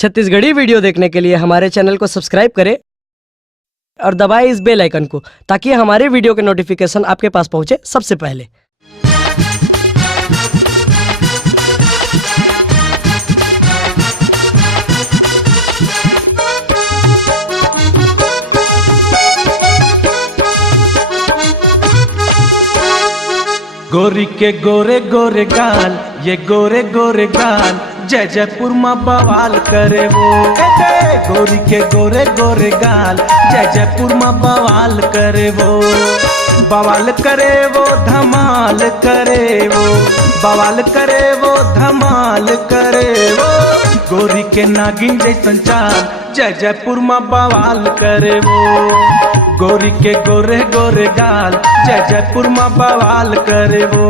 Chhattisgarhi video देखने के लिए हमारे चैनल को सब्सक्राइब करें और दबाएं इस बेल आइकन को ताकि हमारे वीडियो के नोटिफिकेशन आपके पास पहुंचे सबसे पहले। गोरी के गोरे गोरे गाल, ये गोरे गोरे गाल जय जयपुर में बवाल करे वो। गोरी के गोरे गोरे गाल जय जयपुर में बवाल करे वो। बवाल करे वो धमाल करे वो, बवाल करे वो धमाल करे वो। गोरी के नागिन जैसन चाल जय जयपुर में बवाल करे वो। गोरी के गोरे गोरे गाल जय जयपुर में बवाल करे वो।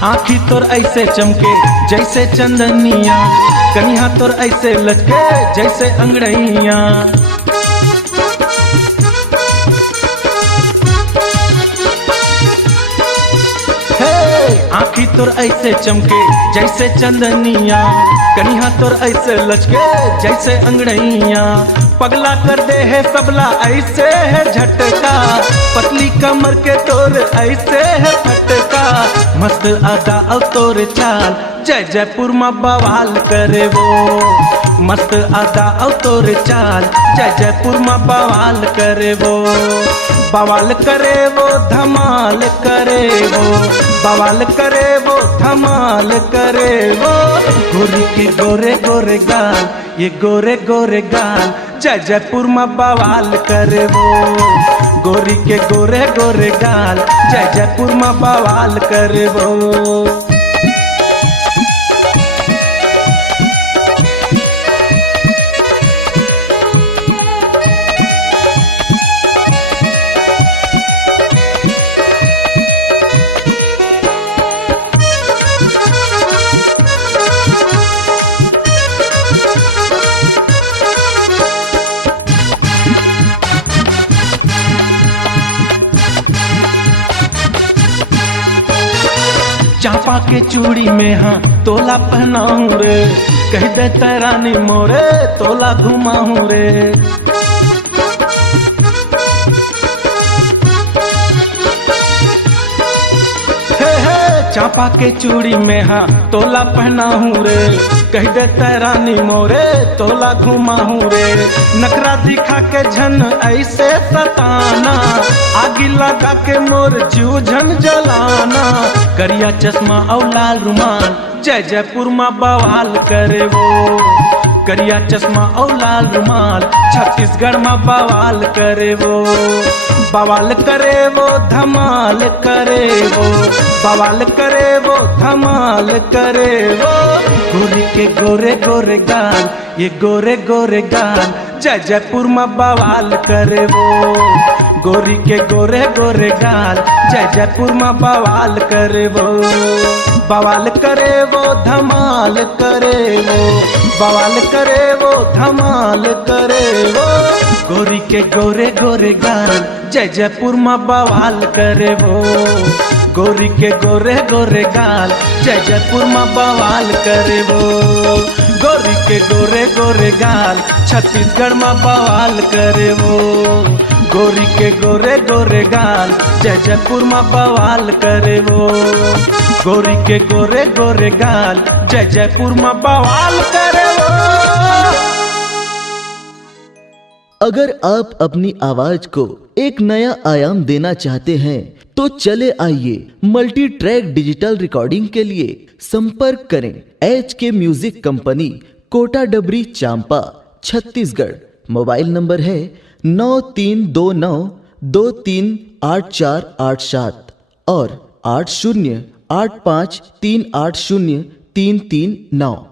आँखी तोर ऐसे चमके जैसे चंदनिया, कनिया तोर ऐसे लचके जैसे अंगड़ैया। आँखी तोर ऐसे चमके जैसे चंदनिया, कनिया तोर ऐसे लचके जैसे अंगड़ैया। पगला कर दे है सबला ऐसे है झटका, पतली कमर के तोर ऐसे है फटका। मस्त अदा और तोर चाल जय जयपुर में बवाल करे वो। मस्त अदा और तोर चाल जय जयपुर में बवाल करे वो। बवाल करे वो धमाल करे वो, बवाल करे वो धमाल करे वो। गोरी के गोरे गोरे गाल, ये गोरे गोरे गाल जय जयपुर में बवाल करे वो। गोरी के गोरे गोरे गाल जय जयपुर में बवाल करे वो। चांपा के चूड़ी में हाँ तोला पहनाऊं रे, कह दे तरानी मोरे तोला घुमाऊं रे। हे हे चांपा के चूड़ी में हाँ तोला पहनाऊं रे, कह दे तरानी मोरे तोला घुमाऊं रे। नखरा दिखा के झन ऐसे सताना, आगी लगा के मोर जीव झन जलाना। करिया चश्मा और लाल रुमाल जय जयपुर में बवाल करे वो। करिया चश्मा और लाल रुमाल छत्तीसगढ़ में बवाल करे वो। बवाल करे वो धमाल करे वो, बवाल करे वो धमाल करे वो। गोरी के गोरे गोरे गाल, ये गोरे गोरे गाल जय जयपुर में बवाल करे वो। गोरी के गोरे गोरे गाल जय जयपुर में बवाल करे वो। बवाल करे वो धमाल करे वो, बवाल करे वो धमाल करे वो। गोरी के गोरे गोरे गाल जय जयपुर में बवाल करे वो। गोरी के गोरे गोरे गाल जय जयपुर में बवाल करे वो। गोरी के गोरे गोरे गाल छत्तीसगढ़ में बवाल करे वो। गोरी के गोरे गोरे गाल जय जयपुर में बवाल करे वो। गोरी के गोरे गोरे गाल जय जयपुर में बवाल करे वो। अगर आप अपनी आवाज को एक नया आयाम देना चाहते हैं तो चले आइए मल्टी ट्रैक डिजिटल रिकॉर्डिंग के लिए संपर्क करें HK म्यूजिक कंपनी, कोटा डबरी, चांपा, छत्तीसगढ़। मोबाइल नंबर है 9329238487 और 8085380339।